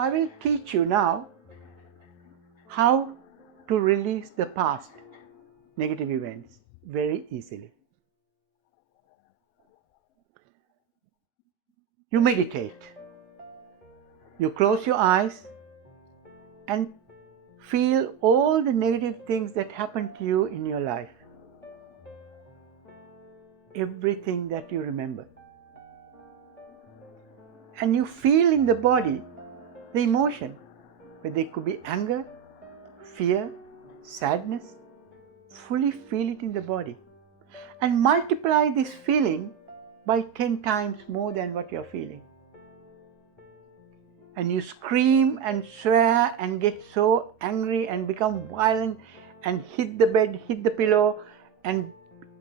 I will teach you now how to release the past negative events very easily. You meditate. You close your eyes and feel all the negative things that happened to you in your life. Everything that you remember. And you feel in the body the emotion, whether it could be anger, fear, sadness. Fully feel it in the body. And multiply this feeling by 10 times more than what you're feeling. And you scream and swear and get so angry and become violent and hit the bed, hit the pillow, and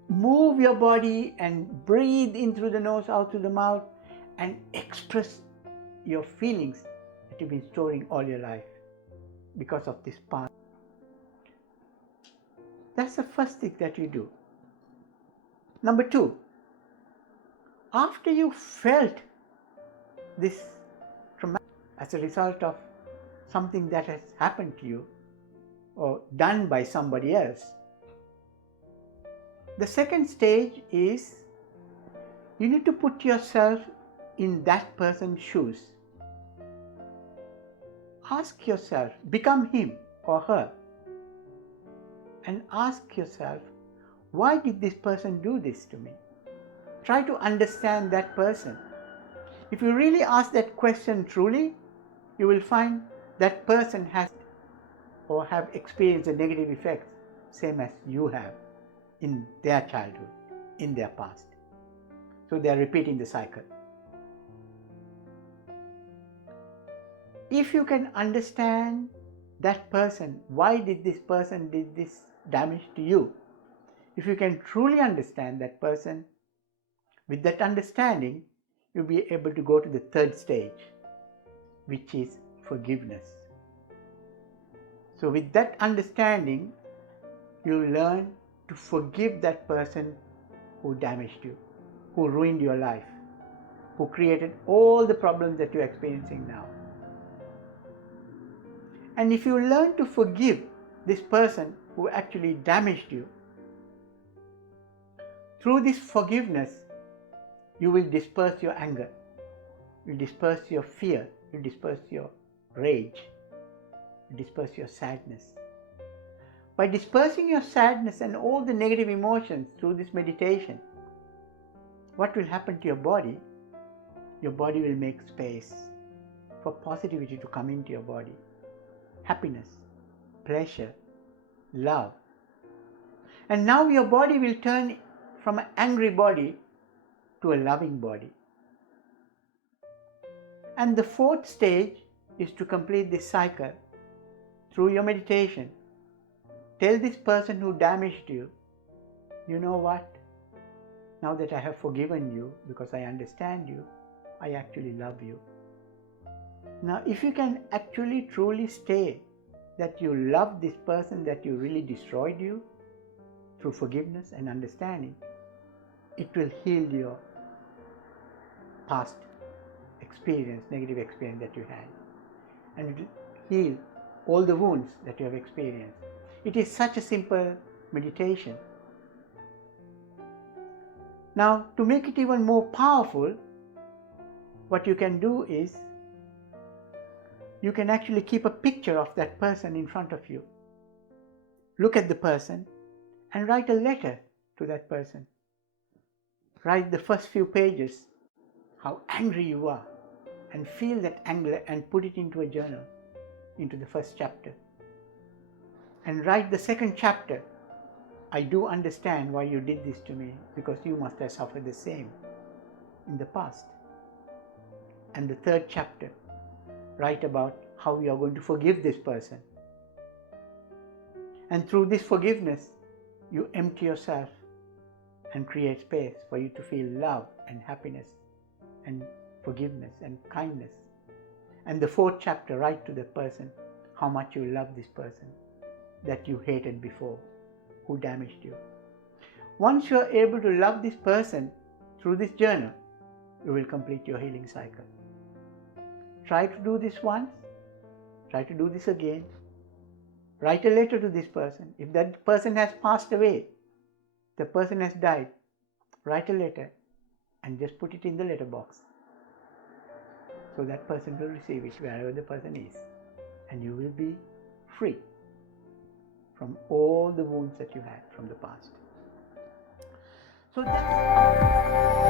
move your body and breathe in through the nose, out through the mouth, and express your feelings that you've been storing all your life because of this past. That's the first thing that you do. Number 2, after you felt this trauma as a result of something that has happened to you or done by somebody else, the second stage is you need to put yourself in that person's shoes. Ask yourself, become him or her, and ask yourself, why did this person do this to me? Try to understand that person. If you really ask that question truly, you will find that person has or have experienced the negative effects same as you have in their childhood, in their past. So they are repeating the cycle. If you can understand that person, why did this person did this damage to you? If you can truly understand that person, with that understanding, you'll be able to go to the third stage, which is forgiveness. So with that understanding, you learn to forgive that person who damaged you, who ruined your life, who created all the problems that you're experiencing now. And if you learn to forgive this person who actually damaged you, through this forgiveness, you will disperse your anger, you disperse your fear, you disperse your rage, you disperse your sadness. By dispersing your sadness and all the negative emotions through this meditation, what will happen to your body? Your body will make space for positivity to come into your body. Happiness, pleasure, love. And now your body will turn from an angry body to a loving body. And the fourth stage is to complete this cycle through your meditation. Tell this person who damaged you, you know what? Now that I have forgiven you because I understand you, I actually love you. Now, if you can actually truly say that you love this person that you really destroyed you through forgiveness and understanding, it will heal your past experience, negative experience that you had. And it will heal all the wounds that you have experienced. It is such a simple meditation. Now, to make it even more powerful, what you can do is you can actually keep a picture of that person in front of you. Look at the person and write a letter to that person. Write the first few pages, how angry you are, and feel that anger and put it into a journal, into the first chapter. And write the second chapter, I do understand why you did this to me, because you must have suffered the same in the past. And the third chapter, write about how you are going to forgive this person. And through this forgiveness, you empty yourself and create space for you to feel love and happiness and forgiveness and kindness. And the fourth chapter, write to the person how much you love this person that you hated before, who damaged you. Once you are able to love this person through this journal, you will complete your healing cycle. Try to do this once Try to do this again. Write a letter to this person. If that person has passed away, the person has died, write a letter and just put it in the letterbox. So that person will receive it wherever the person is. And you will be free from all the wounds that you had from the past. So that's